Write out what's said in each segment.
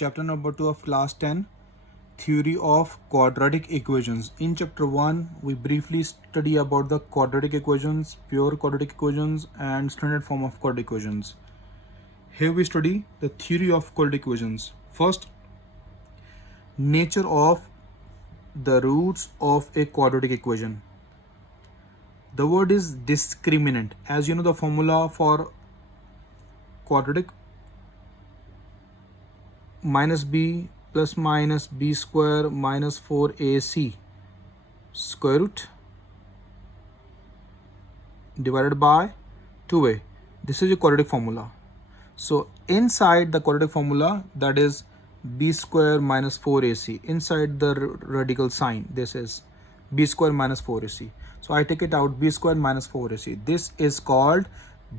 chapter number 2 of class 10, theory of quadratic equations. In chapter 1, we briefly study about the quadratic equations, pure quadratic equations and standard form of quadratic equations. Here we study the theory of quadratic equations. First, nature of the roots of a quadratic equation. The word is discriminant. As you know, the formula for quadratic minus b plus minus b square minus 4ac square root divided by 2a. This is a quadratic formula. So inside the quadratic formula, that is b square minus 4ac, inside the radical sign, this is b square minus 4ac. So I take it out, b square minus 4ac. This is called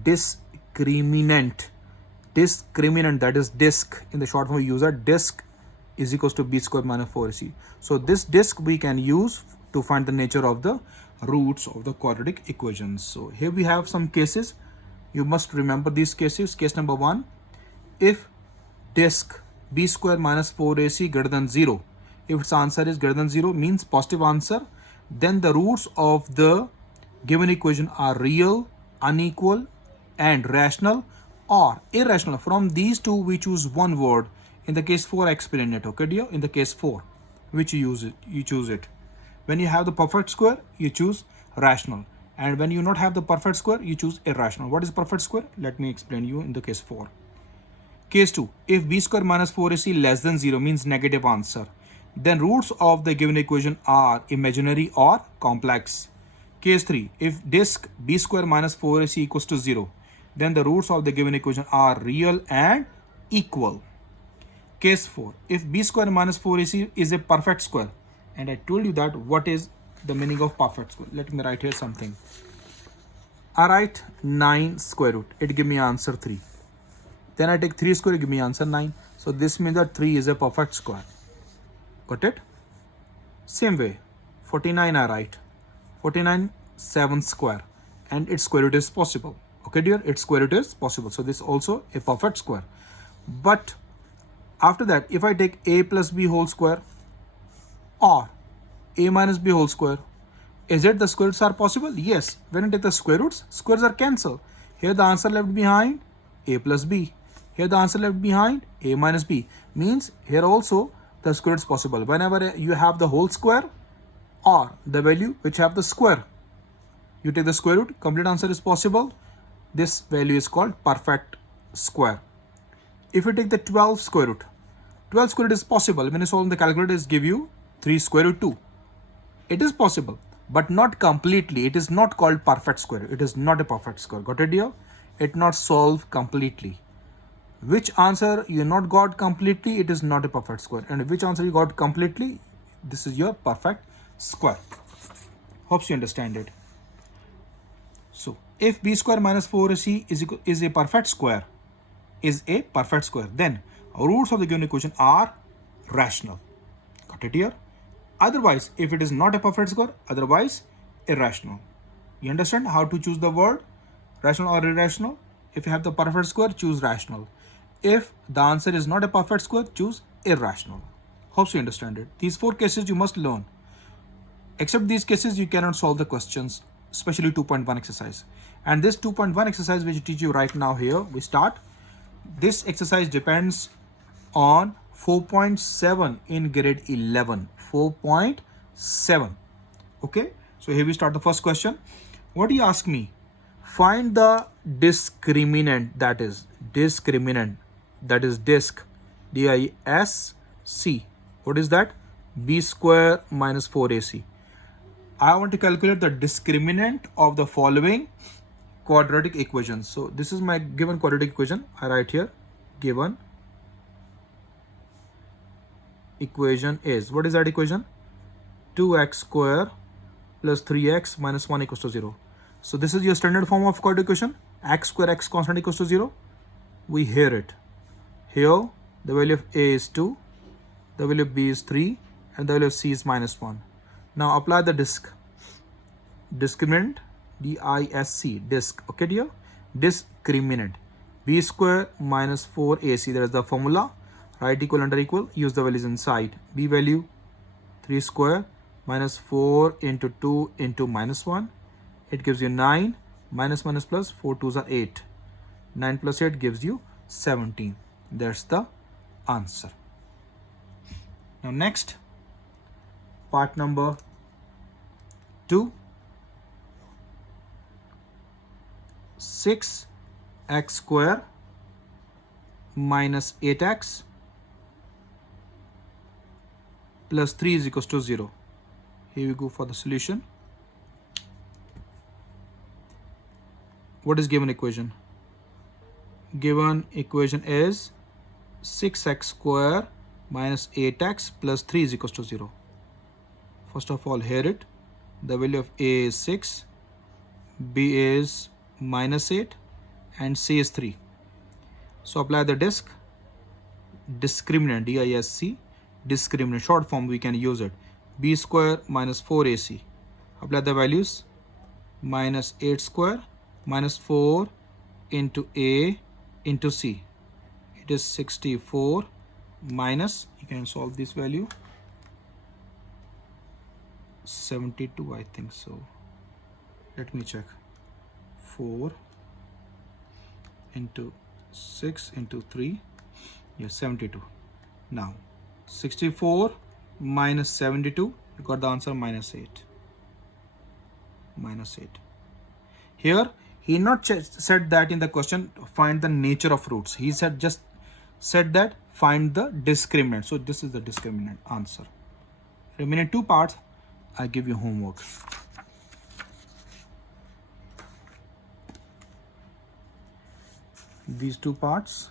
discriminant. Discriminant, that is disk. In the short form we use a disk is equals to b square minus 4ac. So this disk we can use to find the nature of the roots of the quadratic equations. So here we have some cases. You must remember these cases. Case number 1, if disk b square minus 4ac greater than 0, if its answer is greater than 0, means positive answer, then the roots of the given equation are real, unequal and rational or irrational. From these two we choose one word. In the case 4 I explained it, okay dear? In the case 4, which you choose it. When you have the perfect square, you choose rational, and when you not have the perfect square, you choose irrational. What is perfect square? Let me explain you in the case 4. Case 2, if b square minus 4ac less than 0 means negative answer, then roots of the given equation are imaginary or complex. Case 3, if disk b square minus 4ac equals to 0, then the roots of the given equation are real and equal. Case 4, if b square minus 4ac is a perfect square, and I told you that what is the meaning of perfect square. Let me write here something. I write 9 square root, it give me answer 3. Then I take 3 square, give me answer 9. So this means that 3 is a perfect square. Got it? Same way, 49 I write 49 7 square, and its square root is possible. Okay dear, its square root is possible. So this is also a perfect square. But after that, if I take a plus b whole square or a minus b whole square, is it the square roots are possible? Yes. When I take the square roots, squares are cancelled. Here the answer left behind a plus b. Here the answer left behind a minus b. Means here also the square roots possible. Whenever you have the whole square or the value which have the square, you take the square root, complete answer is possible. This value is called perfect square. If you take the 12 square root, 12 square root is possible. When you solve the calculator, it give you 3 square root 2. It is possible, but not completely. It is not called perfect square. It is not a perfect square. Got it dear? It not solve completely. Which answer you not got completely, it is not a perfect square. And which answer you got completely, this is your perfect square. Hopes you understand it. So if b square minus 4ac is a perfect square, then roots of the given equation are rational. Got it here? Otherwise, if it is not a perfect square, otherwise irrational. You understand how to choose the word rational or irrational? If you have the perfect square, choose rational. If the answer is not a perfect square, choose irrational. Hope you understand it. These 4 cases you must learn. Except these cases, you cannot solve the questions, especially 2.1 exercise. And this 2.1 exercise which I teach you right now here, we start. This exercise depends on 4.7 in grade 11. 4.7. Okay. So here we start the first question. What do you ask me? Find the discriminant, that is disk, D-I-S-C. What is that? b square minus 4ac. I want to calculate the discriminant of the following quadratic equations. So this is my given quadratic equation. I write here, given equation is, what is that equation? 2x square plus 3x minus 1 equals to 0. So this is your standard form of quadratic equation. X square x constant equals to 0. We hear it. Here the value of a is 2, the value of b is 3, and the value of c is minus 1. Now apply the discriminant, D-I-S-C, disk. Okay dear? Discriminant, b square minus 4ac, that is the formula. Write equal under equal, use the values inside. B value 3 square minus 4 into 2 into minus 1. It gives you 9 minus minus plus 4 2s are 8. 9 plus 8 gives you 17. That's the answer. Now next, part number 2. 6x square minus 8x plus 3 is equals to 0. Here we go for the solution. What is given equation? Given equation is 6x square minus 8x plus 3 is equals to 0. First of all, hear it. The value of A is 6, B is minus 8, and C is 3. So apply the discriminant, D-I-S-C, discriminant, short form we can use it. B square minus 4AC. Apply the values, minus 8 square minus 4 into A into C. It is 64 minus, you can solve this value, 72, I think so. Let me check. 4 into 6 into 3, yes, 72. Now 64 minus 72, you got the answer minus 8. Minus 8. Here he not said that in the question find the nature of roots. He said just said that find the discriminant. So this is the discriminant answer. Remaining 2 parts, I give you homework. These 2 parts,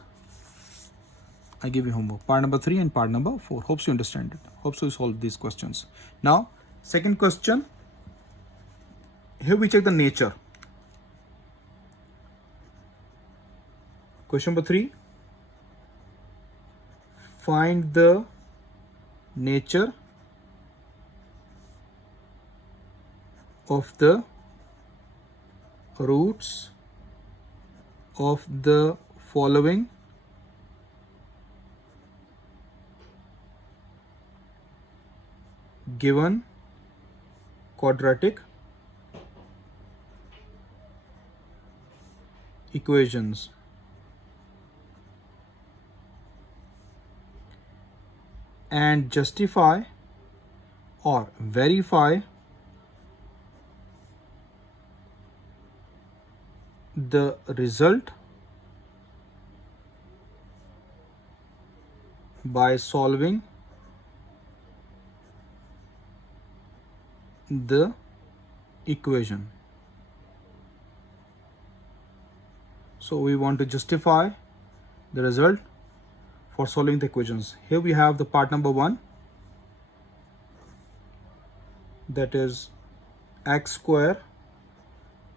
I give you homework. Part number 3 and part number 4. Hopes you understand it. Hopes you solve these questions. Now, second question. Here we check the nature. Question number 3. Find the nature of the roots of the following given quadratic equations. And justify or verify the result by solving the equation. So we want to justify the result for solving the equations. Here we have the part number 1, that is x square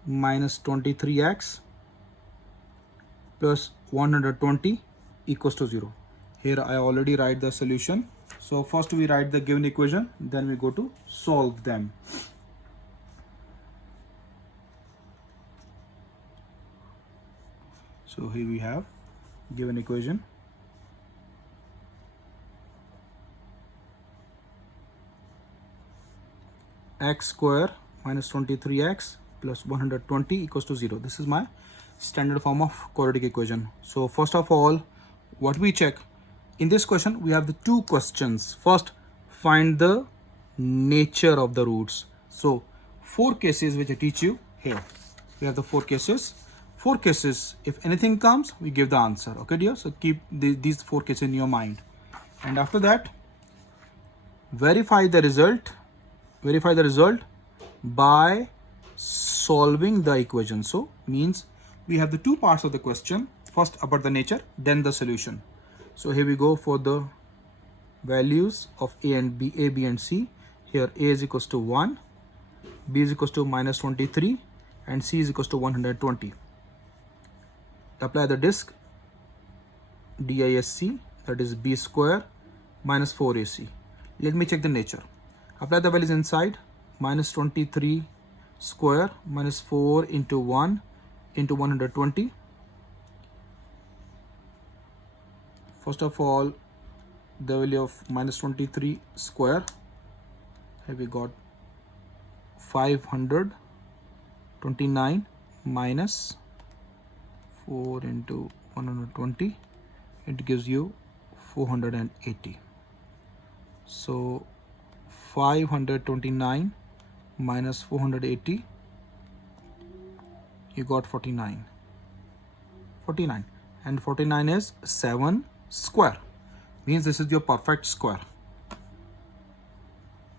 minus 23x plus 120 equals to 0. Here I already write the solution. So first we write the given equation, then we go to solve them. So here we have given equation. X square minus 23x plus 120 equals to 0. This is my standard form of quadratic equation. So first of all, what we check in this question, we have the 2 questions. First, find the nature of the roots. So 4 cases which I teach you here. We have the 4 cases. 4 cases, if anything comes, we give the answer. Okay dear, so keep these 4 cases in your mind. And after that, verify the result by solving the equation. So means we have the 2 parts of the question, first about the nature, then the solution. So here we go for the values of A and B, A, B and C. Here A is equals to 1, B is equals to minus 23, and C is equals to 120. Apply the disc, DISC, that is B square minus 4AC. Let me check the nature. Apply the values inside, minus 23 square minus 4 into 1 into 120. First of all, the value of minus 23 square. Here we got 529 minus 4 into 120. It gives you 480. So 529 minus 480, you got 49. And 49 is 7 square, means this is your perfect square.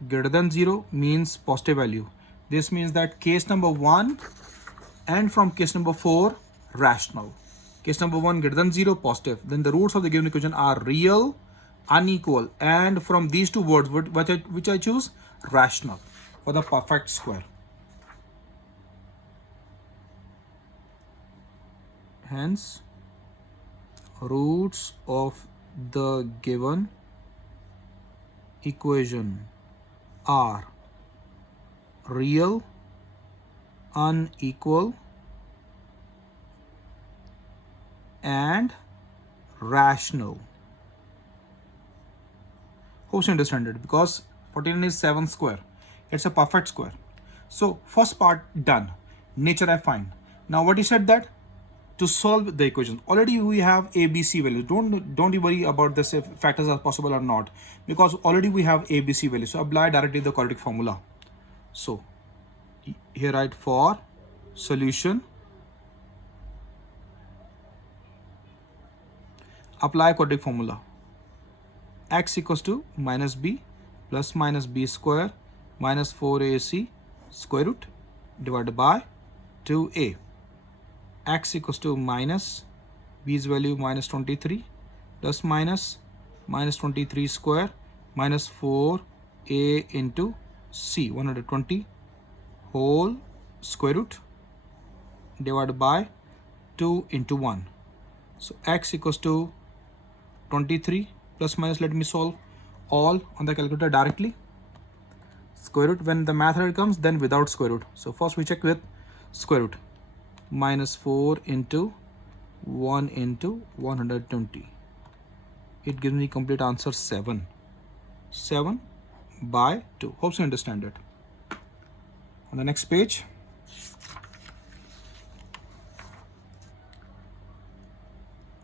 Greater than 0 means positive value. This means that case number 1 and from case number 4 rational. Case number 1 greater than 0 positive, then the roots of the given equation are real, unequal, and from these two words which I choose, rational, for the perfect square. Hence roots of the given equation are real, unequal, and rational. Hope you understand it, because 49 is 7 square. It's a perfect square. So first part done. Nature I find. Now what he said that to solve the equation, already we have a, b, c values. Don't you worry about this if factors are possible or not, because already we have a, b, c values. So apply directly the quadratic formula. So here write for solution, apply quadratic formula. X equals to minus b plus minus b square minus 4ac square root divided by 2a. X equals to minus b's value minus 23 plus minus 23 square minus 4a into c 120 whole square root divided by 2 into 1. So x equals to 23 plus minus, let me solve all on the calculator directly. Square root, when the method comes, then without square root. So first we check with square root. Minus 4 into 1 into 120. It gives me complete answer 7. 7 by 2. Hope you understand it. On the next page,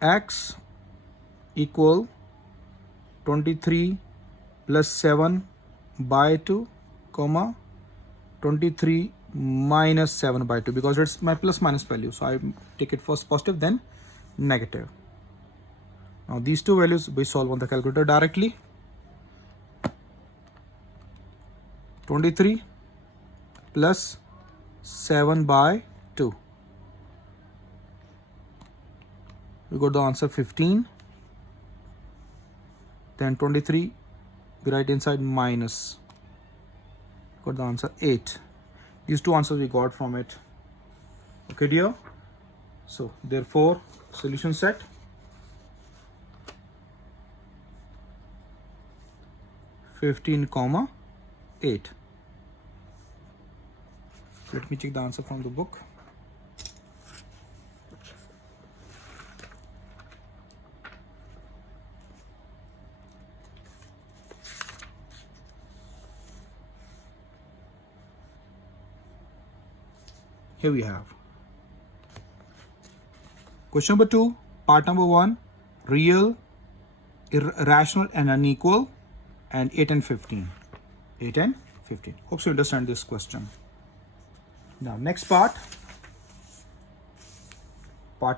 x equal 23 plus 7 by 2, comma 23 minus 7 by 2, because it's my plus minus value. So I take it first positive, then negative. Now these two values we solve on the calculator directly. 23 plus 7 by 2. We got the answer 15. Then 23, we write inside minus. Got the answer 8. These two answers we got from it. Okay, dear. So therefore, solution set. (15, 8). Let me check the answer from the book. Here we have question number 2, part number 1, real, irrational and unequal, and 8 and 15. 8 and 15. Hope you understand this question. Now next part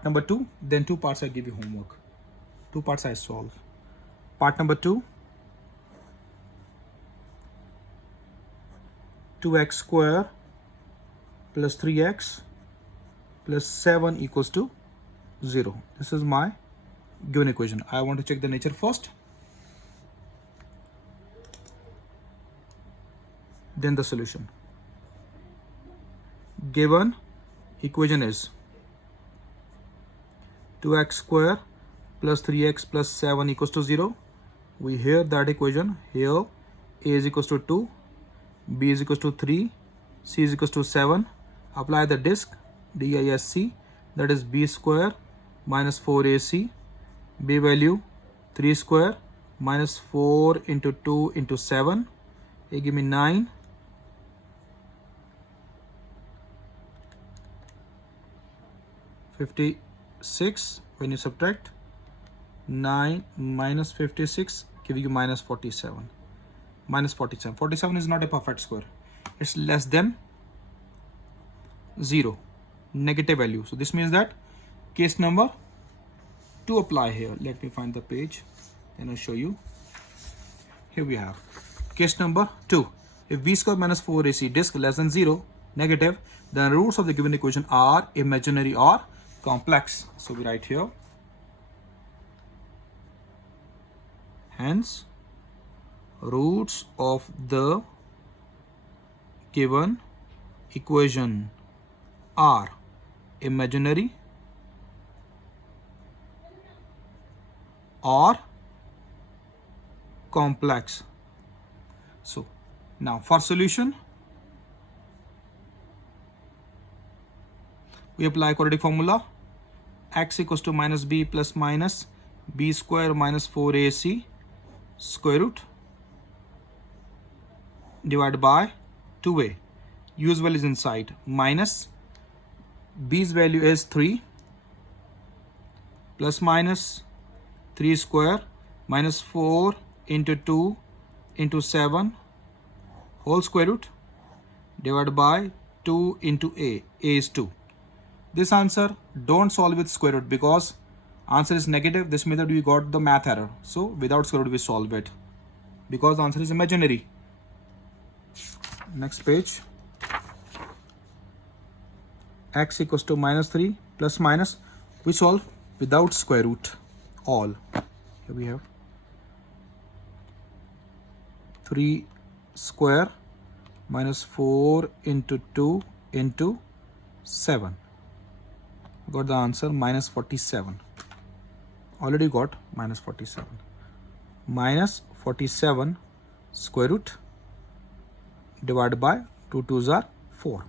number 2, then 2 parts I give you homework. 2 parts I solve. Part number 2, 2x square plus 3x plus 7 equals to 0. This is my given equation. I want to check the nature first, then the solution. Given equation is 2x square plus 3x plus 7 equals to 0. We hear that equation. Here a is equals to 2, b is equals to 3, c is equals to 7. Apply the disk DISC, that is b square minus 4ac, b value 3 square minus 4 into 2 into 7. It give me 9. $56. When you subtract 9 minus 56, give you minus 47. Minus 47. 47 is not a perfect square. It's less than 0, negative value. So this means that case number 2 apply here. Let me find the page and I'll show you. Here we have case number 2. If b square minus 4ac disk less than 0, negative, then roots of the given equation are imaginary or complex. So we write here, hence roots of the given equation are imaginary or complex. So now for solution, we apply quadratic formula. X equals to minus b plus minus b square minus 4ac square root divided by 2a. U's value is inside. Minus b's value is 3 plus minus 3 square minus 4 into 2 into 7 whole square root divided by 2 into a. A is 2. This answer don't solve with square root because answer is negative. This method we got the math error. So without square root we solve it because the answer is imaginary. Next page. X equals to minus 3 plus minus. We solve without square root all. Here we have 3 square minus 4 into 2 into 7. Got the answer minus 47. Already got minus 47. Minus 47 square root divided by 2 2s are 4.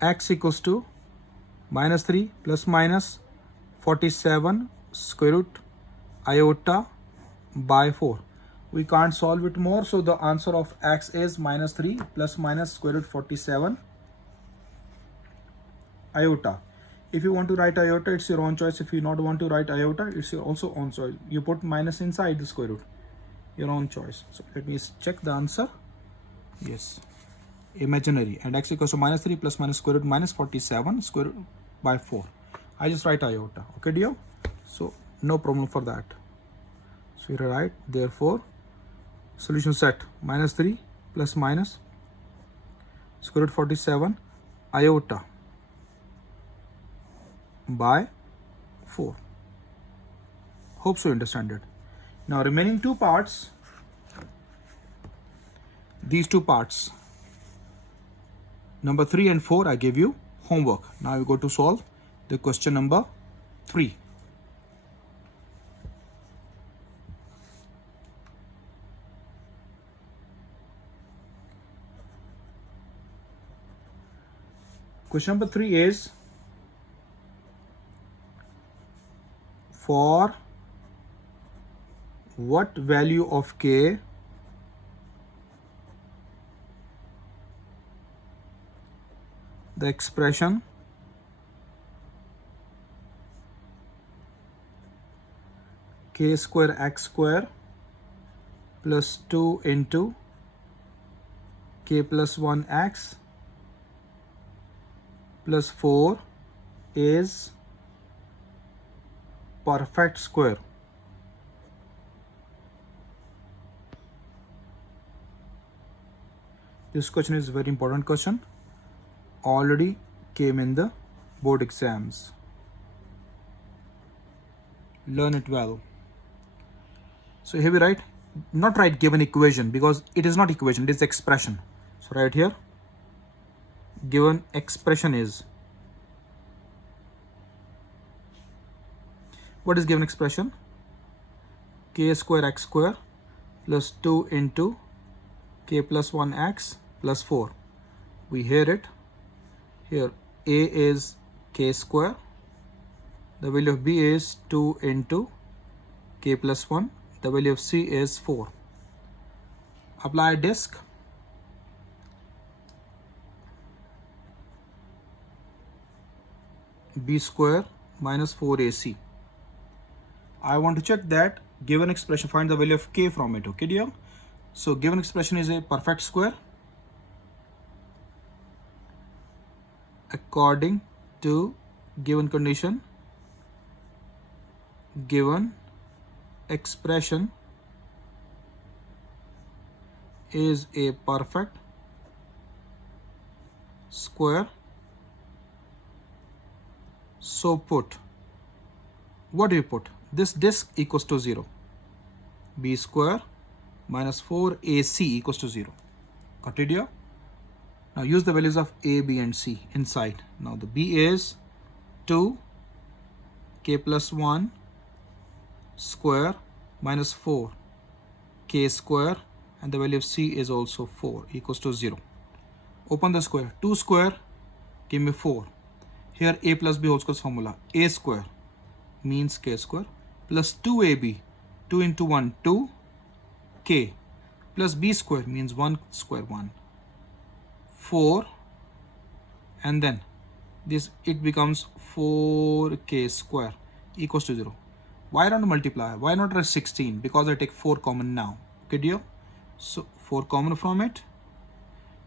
X equals to minus 3 plus minus 47 square root iota by 4. We can't solve it more, so the answer of x is minus 3 plus minus square root 47 iota. If you want to write iota, it's your own choice. If you not want to write iota, it's your also own choice. You put minus inside the square root, your own choice. So let me check the answer. Yes, imaginary. And x equals to minus 3 plus minus square root minus 47 square root by 4. I just write iota. Okay, dear? So no problem for that. So here I write, therefore, solution set minus 3 plus minus square root 47 iota by 4. Hope so you understand it. Now remaining two parts, these two parts, number 3 and 4, I gave you homework. Now you go to solve the question number 3. Question number 3 is, for what value of k the expression k square x square plus 2 into k plus 1x plus 4 is perfect square. This question is a very important question. Already came in the board exams. Learn it well. So here we write, not write given equation because it is not equation, it is expression. So right here, given expression is, what is given expression? K square x square plus 2 into k plus 1x plus 4. We hear it. Here a is k square, The value of b is 2 into k plus 1. The value of c is 4. Apply disk. B square minus 4ac. I want to check that given expression, find the value of k from it. Okay, dear? So given expression is a perfect square according to given condition. Given expression is a perfect square. So put, what do you put? This disk equals to 0. B square minus 4ac equals to 0. Got it here? Now use the values of a, b and c inside. Now the b is 2 k plus 1 square minus 4 k square, and the value of c is also 4 equals to 0. Open the square. 2 square give me 4. Here a plus b whole square formula. A square means k square plus 2ab. 2 into 1 2 k plus b square means 1 square 1 4, and then this it becomes 4k square equals to 0. Why not multiply? Why not write 16? Because I take 4 common now. Okay, dear? So 4 common from it.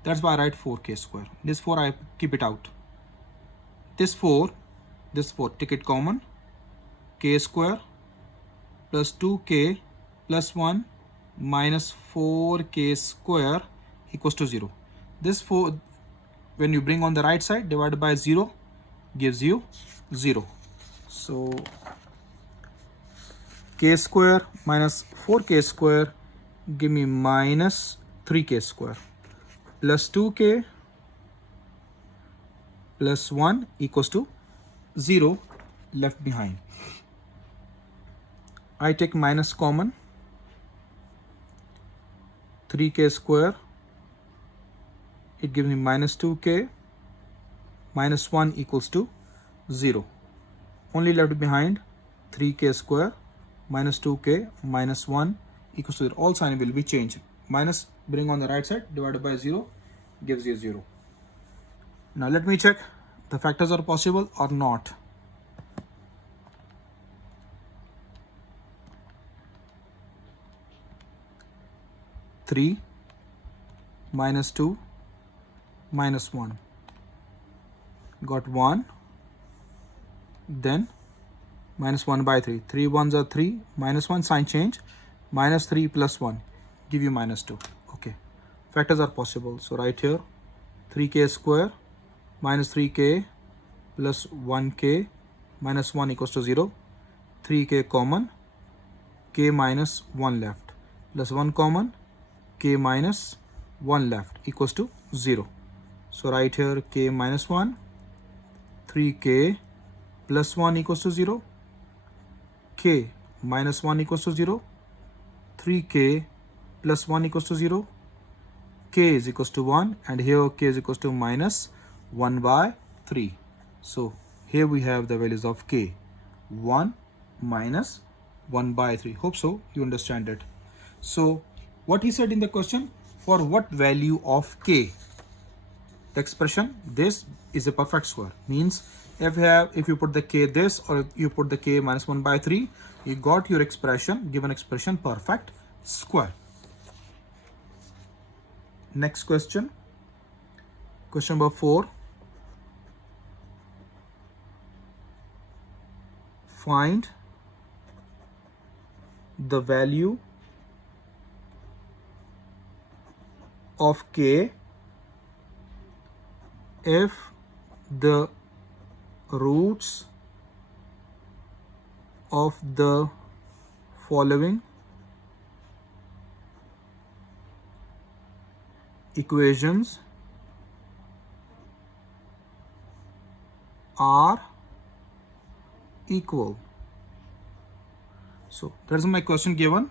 That's why I write 4k square. This 4 I keep it out. This 4 take it common. K square plus 2k plus 1 minus 4k square equals to 0. This 4, when you bring on the right side, divided by 0 gives you 0. So k square minus 4k square give me minus 3k square plus 2k plus 1 equals to 0 left behind. I take minus common. 3k square, it gives me minus 2k minus 1 equals to 0. Only left behind 3k square minus 2k minus 1 equals to 0. All sign will be changed. Minus bring on the right side, divided by 0 gives you 0. Now let me check the factors are possible or not. Three minus 2 minus 1. Got 1. Then minus 1 by 3. 3 ones are 3. Minus 1 sign change. Minus 3 plus 1 give you minus 2. Okay. Factors are possible. So right here 3k square minus 3k plus 1k minus 1 equals to 0. 3k common. K minus 1 left. Plus 1 common. K minus 1 left equals to 0. So right here k minus 1. 3k plus 1 equals to 0. K minus 1 equals to 0. 3k plus 1 equals to 0. K is equals to 1, and here k is equals to minus 1 by 3. So here we have the values of k. 1 minus 1 by 3. Hope so you understand it. So what he said in the question, for what value of k? The expression, this is a perfect square, means if you put the k this, or you put the k minus 1 by 3, you got your expression, given expression, perfect square. Next question. Question number 4. Find the value of k if the roots of the following equations are equal. So that's my question given.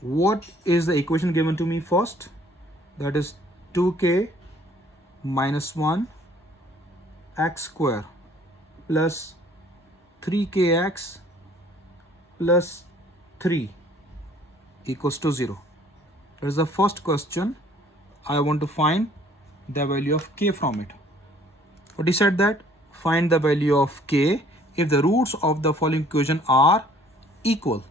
What is the equation given to me first? That is 2k minus 1 x square plus 3kx plus 3 equals to 0. That is the first question. I want to find the value of k from it. What he said that find the value of k if the roots of the following equation are equal.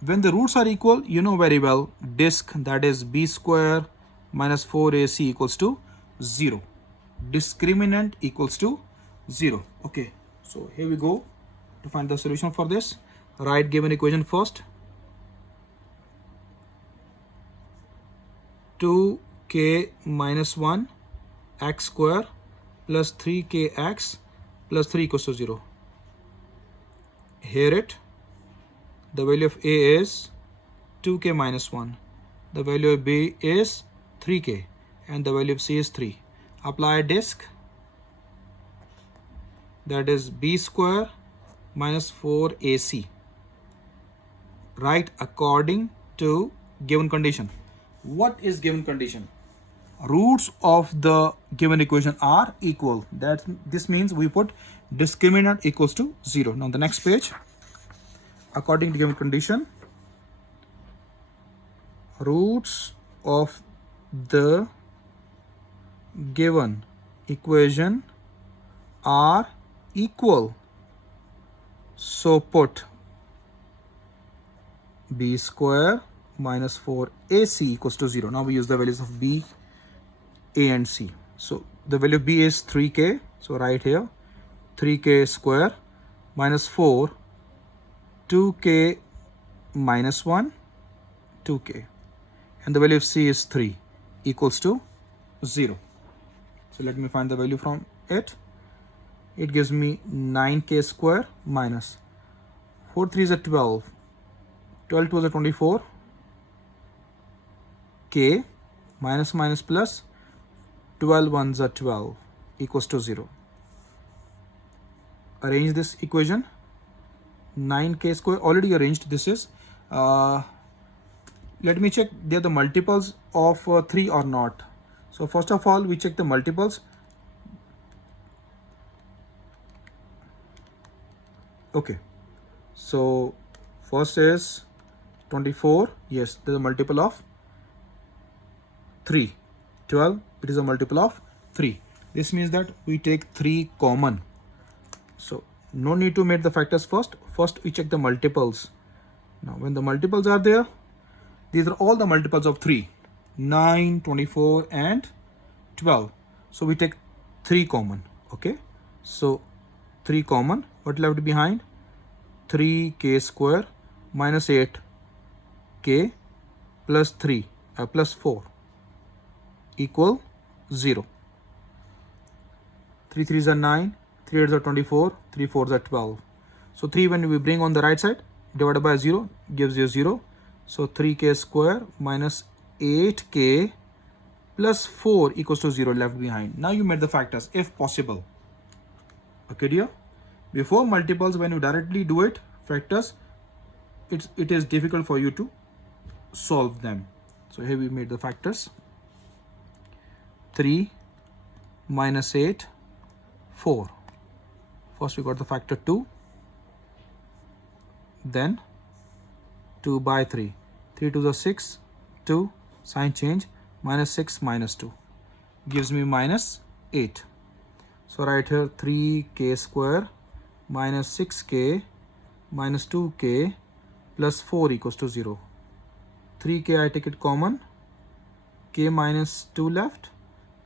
When the roots are equal, you know very well, disk, that is b square minus 4ac equals to 0. Discriminant equals to 0. Okay, so here we go to find the solution for this. Write given equation first. 2k minus 1 x square plus 3kx plus 3 equals to 0. Here it, the value of a is 2k minus 1, the value of b is 3k, and the value of c is 3. Apply disk, that is b square minus 4ac. Write according to given condition. What is given condition? Roots of the given equation are equal. This means we put discriminant equals to 0. Now the next page, according to given condition, roots of the given equation are equal, so put b square minus 4ac equals to 0. Now we use the values of b, a and c. So the value of b is 3k, so right here 3k square minus 4, 2k minus 1, 2k, and the value of c is 3 equals to 0. So let me find the value from it. It gives me 9k square minus 4 3s are 12, 12 2s are 24, k minus minus plus 12 1s are 12 equals to 0. Arrange this equation. 9k square already arranged. This is let me check they are the multiples of 3 or not. So first of all we check the multiples. Okay, so first is 24. Yes, there is a multiple of 3. 12, it is a multiple of 3. This means that we take 3 common. So no need to make the factors first. First we check the multiples. Now when the multiples are there, these are all the multiples of 3. 9, 24 and 12. So we take 3 common. Okay, so 3 common. What left behind? 3k square minus 8k plus 3 plus 4 equal 0. 3 3s are 9, 3 8s are 24, 3 4s are 12. So 3 when we bring on the right side divided by 0 gives you 0. So 3k square minus 8k plus 4 equals to 0 left behind. Now you made the factors if possible. Okay dear, before multiples when you directly do it factors, it is difficult for you to solve them. So here we made the factors. 3 minus 8, 4. First we got the factor 2, then 2 by 3. 3 2s are 6, 2, sign change, minus 6 minus 2 gives me minus 8. So right here 3k square minus 6k minus 2k plus 4 equals to 0. 3k I take it common, k minus 2 left,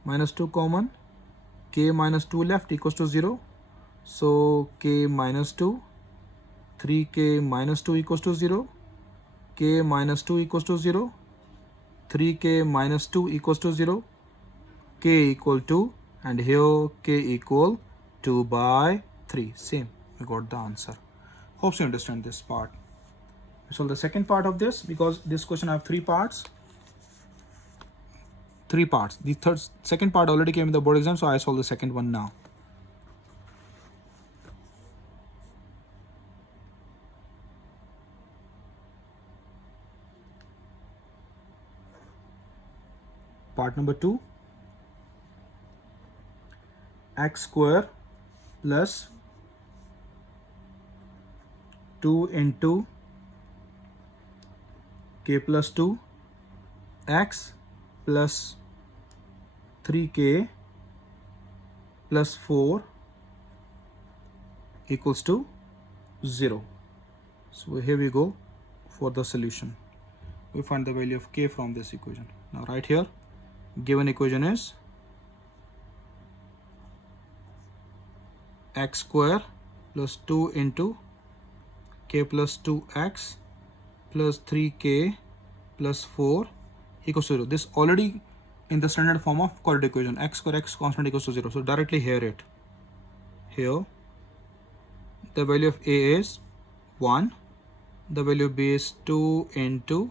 minus 2 common, k minus 2 left equals to 0. So k minus 2, 3k minus 2 equals to 0, k minus 2 equals to 0, 3k minus 2 equals to 0, k equal to, and here k equal 2 by 3. Same, we got the answer. Hope you understand this part. So the second part of this, because this question I have 3 parts. The second part already came in the board exam, so I solve the second one now. Part number 2, x square plus 2 into k plus 2 x plus 3k plus 4 equals to 0. So here we go for the solution. We find the value of k from this equation. Now right here, given equation is x square plus 2 into k plus 2x plus 3k plus 4 equals to 0. This already in the standard form of quadratic equation, x square x constant equals to 0. So directly here the value of a is 1, the value of b is 2 into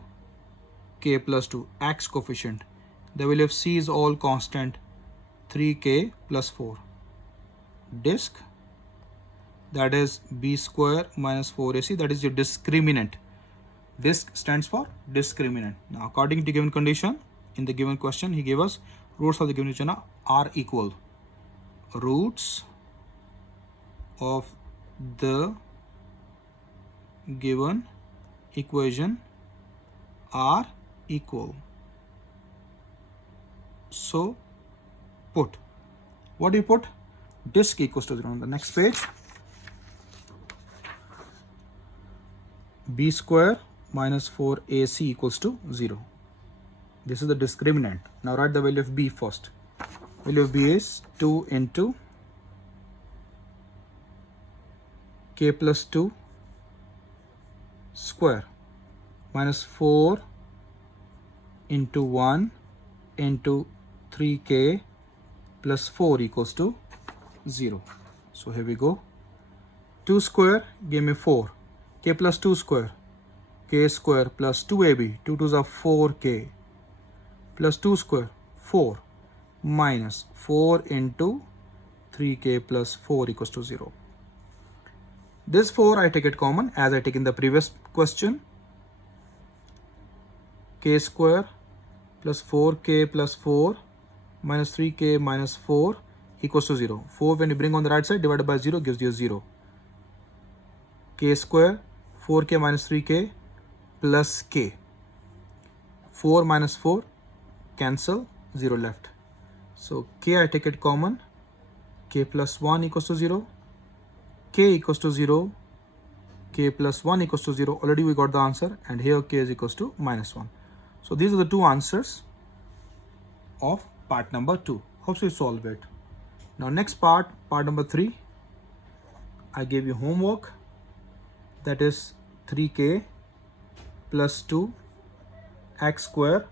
k plus 2, x coefficient. The value of c is all constant, 3k plus 4. Disk, that is b square minus 4ac, that is your discriminant. Disk stands for discriminant. Now according to given condition, in the given question he gave us roots of the given equation are equal. Roots of the given equation are equal. So put, what do you put? Disk equals to 0. On the next page, b square minus 4ac equals to 0. This is the discriminant. Now write the value of b first. Value of b is 2 into k plus 2 square minus 4 into 1 into 3k plus 4 equals to 0. So here we go. 2 square gave me 4. K plus 2 square, k square plus 2ab, 2 2s are 4k plus 2 square, 4 minus 4 into 3k plus 4 equals to 0. This 4 I take it common as I take in the previous question. K square plus 4k plus 4 minus 3k minus 4 equals to 0. 4 when you bring on the right side divided by 0 gives you 0. K square 4k minus 3k plus k. 4 minus 4 cancel, 0 left. So k I take it common. K plus 1 equals to 0. K equals to 0, k plus 1 equals to 0. Already we got the answer, and here k is equals to minus 1. So these are the two answers of part number 2. Hope you solve it. Now next part number 3, I gave you homework, that is 3k plus 2 x square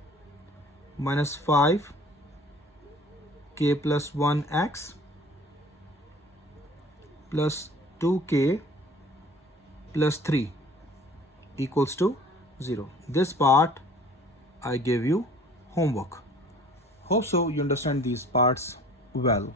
minus 5 k plus 1x plus 2k plus 3 equals to 0. This part I gave you homework. Hope so you understand these parts well.